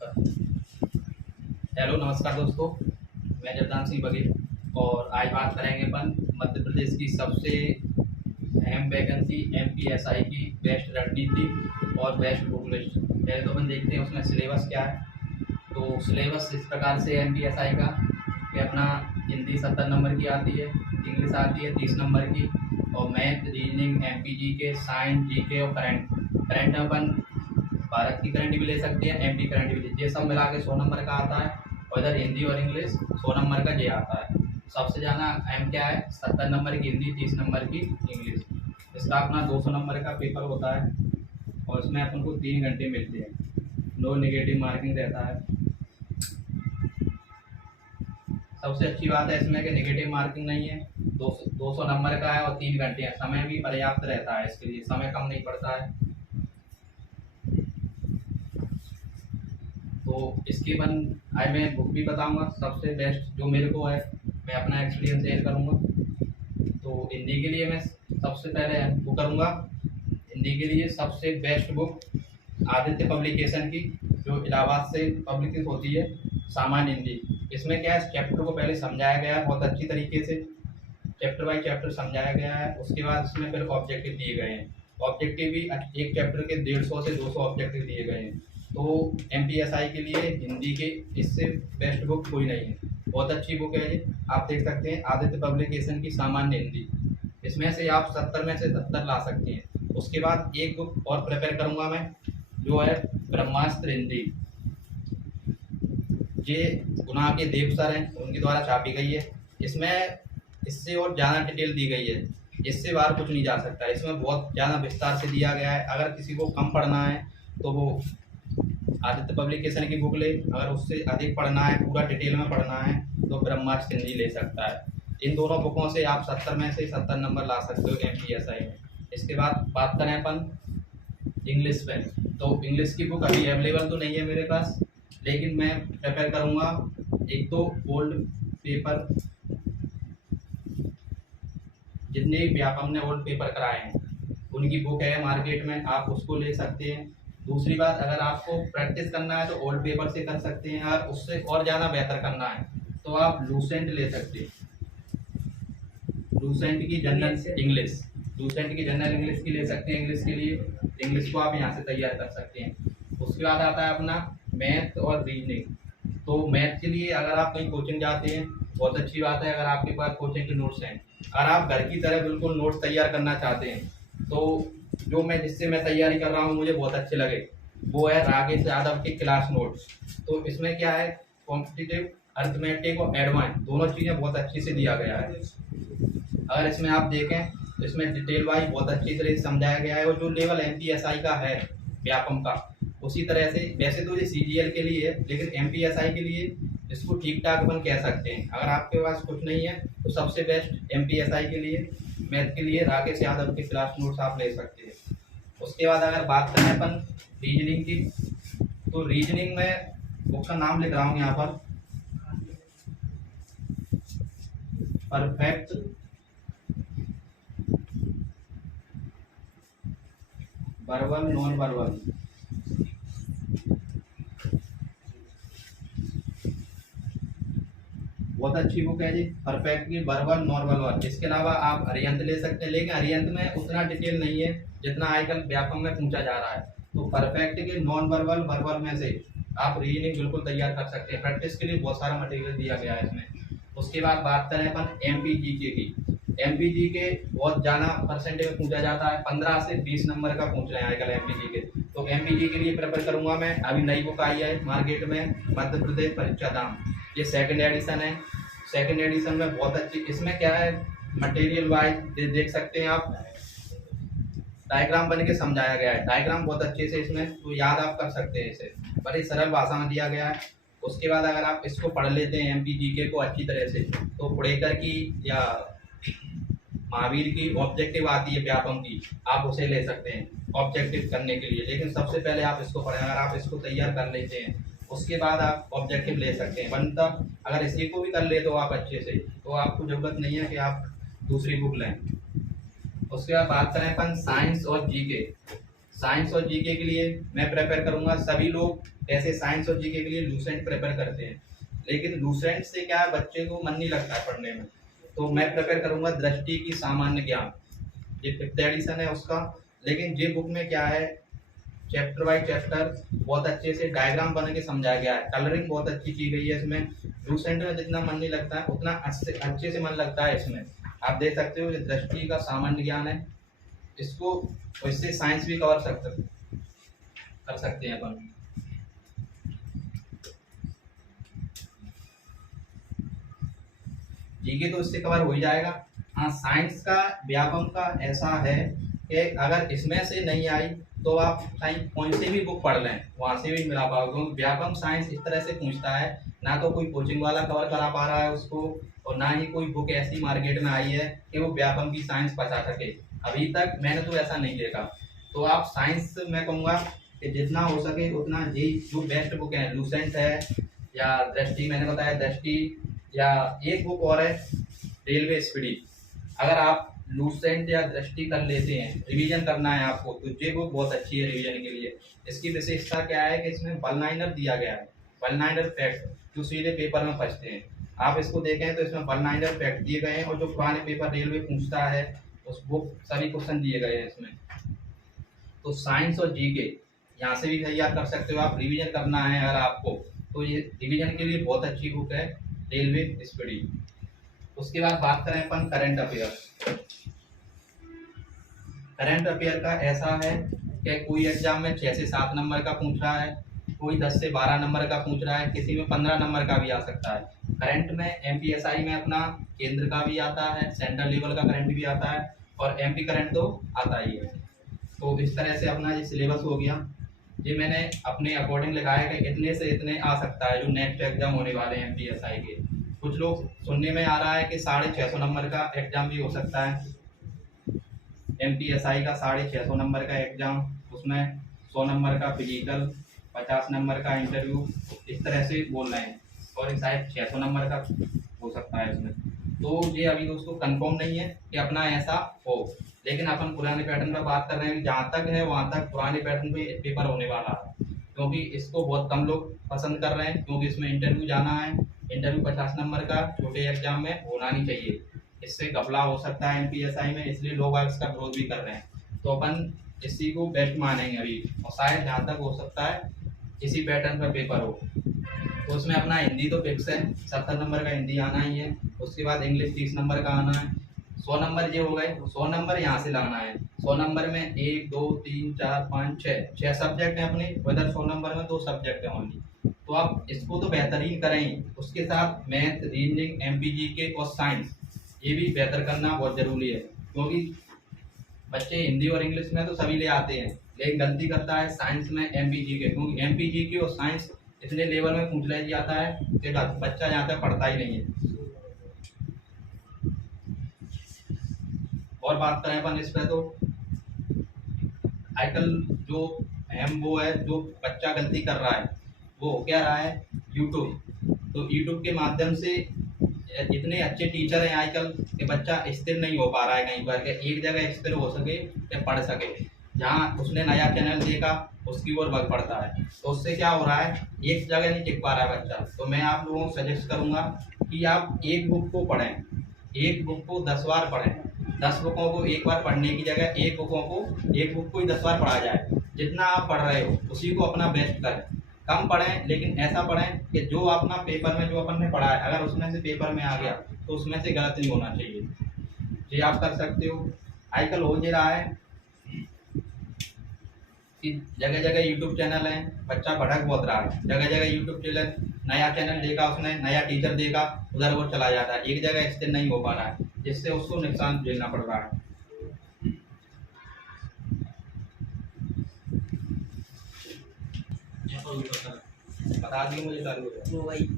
Hello नमस्कार दोस्तों, मैं जगदान सिंह बघेल और आज बात करेंगे अपन मध्य प्रदेश की सबसे अहम वैकेंसी एमपीएसआई की बेस्ट रणनीति और बेस्ट बुक लिस्ट। पहले तो अपन देखते हैं उसमें सिलेबस क्या है। तो सिलेबस इस प्रकार से एमपीएसआई का कि अपना हिंदी 70 नंबर की आती है, इंग्लिश आती है 30 नंबर की, और मैथ, रीजनिंग, एमपीजी के, साइंस, जीके और करंट में अपन भारत की करंट भी ले सकते हैं, एमपी करंट भी ये सब मिला के 100 नंबर का आता है। और इधर हिंदी और इंग्लिश 100 नंबर का ये आता है। सबसे ज़्यादा अहम क्या है, 70 नंबर की हिंदी, 30 नंबर की इंग्लिश। इसका अपना 200 नंबर का पेपर होता है और इसमें अपन को 3 घंटे मिलते हैं। नो नेगेटिव मार्किंग रहता है। सबसे अच्छी बात है इसमें कि नेगेटिव मार्किंग नहीं है, 200 नंबर का है और 3 घंटे है। समय भी पर्याप्त रहता है, इसके लिए समय कम नहीं पड़ता है। तो इसके आज मैं बुक भी बताऊंगा सबसे बेस्ट जो मेरे को है, मैं अपना एक्सपीरियंस शेयर करूंगा। तो हिंदी के लिए मैं सबसे पहले बुक करूंगा, हिंदी के लिए सबसे बेस्ट बुक आदित्य पब्लिकेशन की, जो इलाहाबाद से पब्लिकेशन होती है, सामान्य हिंदी। इसमें क्या है, चैप्टर को पहले समझाया गया है बहुत अच्छी तरीके से, चैप्टर बाई चैप्टर समझाया गया है। उसके बाद इसमें फिर ऑब्जेक्टिव दिए गए हैं। ऑब्जेक्टिव भी एक चैप्टर के 150 से 200 ऑब्जेक्टिव दिए गए हैं। तो एमपीएसआई के लिए हिंदी के इससे बेस्ट बुक कोई नहीं है, बहुत अच्छी बुक है ये। आप देख सकते हैं आदित्य पब्लिकेशन की सामान्य हिंदी, इसमें से आप 70 में से 70 ला सकते हैं। उसके बाद एक बुक और प्रिपेयर करूंगा मैं, जो है ब्रह्मास्त्र हिंदी। ये गुना के देव सर हैं, उनके द्वारा छापी गई है। इसमें इससे और ज़्यादा डिटेल दी गई है, इससे बाहर कुछ नहीं जा सकता। इसमें बहुत ज़्यादा विस्तार से दिया गया है। अगर किसी को कम पढ़ना है तो वो आदित्य पब्लिकेशन की बुक ले, अगर उससे अधिक पढ़ना है, पूरा डिटेल में पढ़ना है, तो ब्रह्मास्त्र हिंदी ले सकता है। इन दोनों बुकों से आप 70 में से 70 नंबर ला सकते हो एमपीएसआई में। इसके बाद बात करें अपन इंग्लिश पे, तो इंग्लिश की बुक अभी अवेलेबल तो नहीं है मेरे पास, लेकिन मैं प्रेफर करूँगा एक तो ओल्ड पेपर, जितने भी व्यापम ने ओल्ड पेपर कराए हैं उनकी बुक है मार्केट में, आप उसको ले सकते हैं। दूसरी बात, अगर आपको प्रैक्टिस करना है तो ओल्ड पेपर से कर सकते हैं, अगर उससे और ज़्यादा बेहतर करना है तो आप लूसेंट ले सकते हैं। लूसेंट की जनरल इंग्लिश, लूसेंट की जनरल इंग्लिश की ले सकते हैं। इंग्लिश के लिए इंग्लिश को आप यहाँ से तैयार कर सकते हैं। उसके बाद आता है अपना मैथ और रीजनिंग। तो मैथ के लिए अगर आप कहीं कोचिंग जाते हैं, बहुत अच्छी बात है अगर आपके पास कोचिंग के नोट्स हैं। अगर आप घर की तरह बिल्कुल नोट्स तैयार करना चाहते हैं, तो जो जिससे मैं तैयारी कर रहा हूँ मुझे बहुत अच्छे लगे, वो है राकेश यादव के क्लास नोट्स। तो इसमें क्या है, कॉम्पिटिटिव, अर्थमेटिक और एडवांस दोनों चीज़ें बहुत अच्छी से दिया गया है। अगर इसमें आप देखें, इसमें डिटेल वाइज बहुत अच्छी तरह से समझाया गया है, और जो लेवल एमपीएसआई का है व्यापम का, उसी तरह से, वैसे तो ये सीजीएल के लिए है, लेकिन एमपीएसआई के लिए इसको ठीक ठाक अपन कह सकते हैं। अगर आपके पास कुछ नहीं है तो सबसे बेस्ट एमपीएसआई के लिए, मैथ के लिए राकेश यादव के क्लास नोट्स आप ले सकते हैं। उसके बाद अगर बात करें अपन रीजनिंग की, तो रीजनिंग में बुक का नाम लिख रहा हूँ यहाँ पर, परफेक्ट वर्बल नॉन वर्बल, बहुत अच्छी बुक है जी, परफेक्ट की वर्बल नॉन वर्बल। इसके अलावा आप अरिहंत ले सकते हैं, लेकिन अरिहंत में उतना डिटेल नहीं है जितना आजकल व्यापम में पूछा जा रहा है। तो परफेक्ट के नॉन वर्बल, वर्बल में से आप रीजनिंग बिल्कुल तैयार कर सकते हैं। प्रैक्टिस के लिए बहुत सारा मटेरियल दिया गया है इसमें। उसके बाद बात करें अपन एमपीजीके की, एमपीजीके बहुत ज़्यादा परसेंटेज में पूछा जाता है, 15 से 20 नंबर का पूछ रहे हैं आजकल एमपीजीके। तो एमपीजी के लिए प्रेफर करूंगा मैं, अभी नई बुक आई है मार्केट में, मध्य प्रदेश परीक्षा धाम, ये सेकंड एडिशन है। सेकंड एडिशन में बहुत अच्छी, इसमें क्या है, मटेरियल वाइज देख सकते हैं आप, डायग्राम बन के समझाया गया है, डायग्राम बहुत अच्छे से इसमें, तो याद आप कर सकते हैं इसे, बड़ी सरल भाषा में दिया गया है। उसके बाद अगर आप इसको पढ़ लेते हैं एमपीजीके को अच्छी तरह से, तो पुड़ेकर की या महावीर की ऑब्जेक्टिव आती है व्यापम की, आप उसे ले सकते हैं ऑब्जेक्टिव करने के लिए। लेकिन सबसे पहले आप इसको पढ़ें, अगर आप इसको तैयार कर लेते हैं उसके बाद आप ऑब्जेक्टिव ले सकते हैं। वरना अगर इसी को भी कर ले तो आप अच्छे से, तो आपको ज़रूरत नहीं है कि आप दूसरी बुक लें। उसके बाद बात करें अपन साइंस और जीके। साइंस और जीके के लिए मैं प्रेफर करूंगा, सभी लोग ऐसे साइंस और जीके के लिए लूसेंट प्रेफर करते हैं, लेकिन लूसेंट से क्या है, बच्चे को मन नहीं लगता है पढ़ने में। तो मैं प्रेफर करूंगा दृष्टि की सामान्य ज्ञान, ये 5th एडिशन है उसका। लेकिन ये बुक में क्या है, चैप्टर बाय चैप्टर बहुत अच्छे से डायग्राम बना के समझाया गया है, कलरिंग बहुत अच्छी की गई है इसमें। लूसेंट में जितना मन नहीं लगता है उतना अच्छे से मन लगता है इसमें। आप देख सकते हो, ये दृष्टि का सामान्य ज्ञान है, इसको इससे साइंस भी कर सकते हैं अपन। जीके तो इससे कवर हो ही जाएगा। हाँ, साइंस का व्यापम का ऐसा है कि अगर इसमें से नहीं आई तो आप कहीं कौन से भी बुक पढ़ लें, वहाँ से भी मिला पाओगे, क्योंकि व्यापम साइंस इस तरह से पूछता है, ना तो कोई कोचिंग वाला कवर करा पा रहा है उसको, और ना ही कोई बुक ऐसी मार्केट में आई है कि वो व्यापम की साइंस बता सके। अभी तक मैंने तो ऐसा नहीं देखा। तो आप साइंस में कहूँगा कि जितना हो सके उतना, ये जो बेस्ट बुक है लूसेंट है या दृष्टि, मैंने बताया दृष्टि, या एक बुक और है रेलवे स्पीडी। अगर आप लूसेंट या दृष्टि कर लेते हैं, रिवीजन करना है आपको, तो ये बुक बहुत अच्छी है रिवीजन के लिए। इसकी विशेषता क्या है कि इसमें वनलाइनर दिया गया है, वनलाइनर फैक्ट जो सीधे पेपर में फंसते हैं। आप इसको देखें तो इसमें वनलाइनर फैक्ट दिए गए हैं, और जो पुराने पेपर रेलवे पूछता है उस बुक सभी क्वेश्चन दिए गए हैं इसमें। तो साइंस और जीके यहाँ से भी तैयार कर सकते हो आप, रिवीजन करना है अगर आपको, तो ये रिवीजन के लिए बहुत अच्छी बुक है रेलवे स्पीडी। उसके बाद बात करें अपन करंट अफेयर। करंट अफेयर का ऐसा है कि कोई एग्जाम में 6 से 7 नंबर का पूछ रहा है, कोई 10 से 12 नंबर का पूछ रहा है, किसी में 15 नंबर का भी आ सकता है। करंट में एमपीएसआई में अपना केंद्र का भी आता है, सेंट्रल लेवल का करंट भी आता है, और एमपी करंट तो आता ही है। तो इस तरह से अपना ये सिलेबस हो गया। ये मैंने अपने अकॉर्डिंग लिखा है कि इतने से इतने आ सकता है जो नेक्स्ट एग्जाम होने वाले हैं एमपीएसआई के। कुछ लोग सुनने में आ रहा है कि 650 नंबर का एग्जाम भी हो सकता है, एमपीएसआई का 650 नंबर का एग्जाम, उसमें 100 नंबर का फिजिकल, 50 नंबर का इंटरव्यू, इस तरह से बोल रहे हैं, और शायद 600 नंबर का हो सकता है इसमें। तो ये अभी दोस्तों कंफर्म नहीं है कि अपना ऐसा हो, लेकिन अपन पुराने पैटर्न पर बात कर रहे हैं, जहाँ तक है वहाँ तक पुराने पैटर्न पे पेपर होने वाला है, क्योंकि इसको बहुत कम लोग पसंद कर रहे हैं, क्योंकि इसमें इंटरव्यू जाना है। इंटरव्यू 50 नंबर का छोटे एग्जाम में होना नहीं चाहिए, इससे घपला हो सकता है एमपीएसआई में, इसलिए लोग इसका विरोध भी कर रहे हैं। तो अपन इसी को बेस्ट मानेंगे अभी, और शायद जहाँ तक हो सकता है इसी पैटर्न पर पेपर हो। तो उसमें अपना हिंदी तो फिक्स है, 70 नंबर का हिंदी आना ही है। उसके बाद इंग्लिश 30 नंबर का आना है। 100 नंबर ये हो गए, 100 नंबर यहाँ से लाना है। 100 नंबर में 1 2 3 4 5 6 सब्जेक्ट हैं अपने, उधर 100 नंबर में 2 सब्जेक्ट हैं ओनली। तो आप इसको तो बेहतरीन करें, उसके साथ मैथ, रीजनिंग, एमपीजीके और साइंस ये भी बेहतर करना बहुत जरूरी है, क्योंकि बच्चे हिंदी और इंग्लिश में तो सभी ले आते हैं, लेकिन गलती करता है साइंस में एमपीजीके, क्योंकि एमपीजीके और साइंस इतने लेवल में पूछ लिया जाता है कि बच्चा यहाँ तक पढ़ता ही नहीं है। और बात करें अपन इस पर, तो आजकल जो अहम वो है, जो बच्चा गलती कर रहा है वो हो क्या रहा है, यूट्यूब। तो यूट्यूब के माध्यम से इतने अच्छे टीचर हैं आजकल कि बच्चा स्थिर नहीं हो पा रहा है कहीं पर, कि एक जगह स्थिर हो सके या पढ़ सके। जहाँ उसने नया चैनल देखा उसकी ओर भाग पड़ता है, तो उससे क्या हो रहा है, एक जगह नहीं टिक पा रहा है बच्चा। तो मैं आप लोगों को सजेस्ट करूंगा कि आप एक बुक को पढ़ें, एक बुक को 10 बार पढ़ें। 10 बुकों को एक बार पढ़ने की जगह एक बुक को ही 10 बार पढ़ा जाए। जितना आप पढ़ रहे हो उसी को अपना बेस्ट करें, कम पढ़ें, लेकिन ऐसा पढ़ें कि जो अपना पेपर में जो अपन ने पढ़ा है, अगर उसमें से पेपर में आ गया तो उसमें से गलत नहीं होना चाहिए। ये आप कर सकते हो। आजकल हो ये रहा है कि जगह जगह यूट्यूब चैनल है, बच्चा भटक बहुत रहा है, जगह जगह यूट्यूब चैनल, नया चैनल देखा उसने, नया टीचर देखा, उधर वो चला जाता है, एक जगह स्थिर नहीं हो पा रहा है, जिससे उसको नुकसान झेलना पड़ रहा है। बता दिए मुझे चालू हो गया।